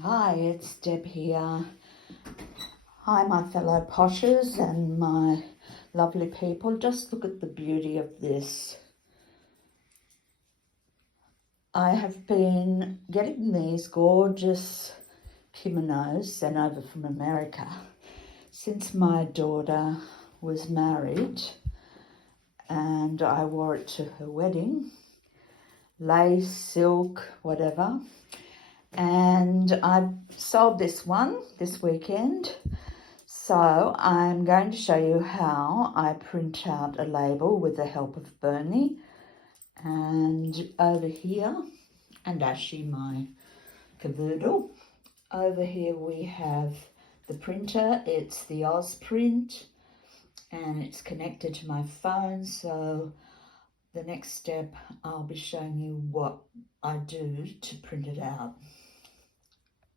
Hi, it's Deb here. Hi, my fellow poshers and my lovely people. Just look at the beauty of this. I have been getting these gorgeous kimonos sent over from America since my daughter was married, and I wore it to her wedding. Lace, silk, whatever. And I sold this one this weekend. So I'm going to show you how I print out a label with the help of Bernie. And over here, and Ashley, my cavoodle, over here we have the printer. It's the Ozprint and it's connected to my phone. So the next step, I'll be showing you what I do to print it out.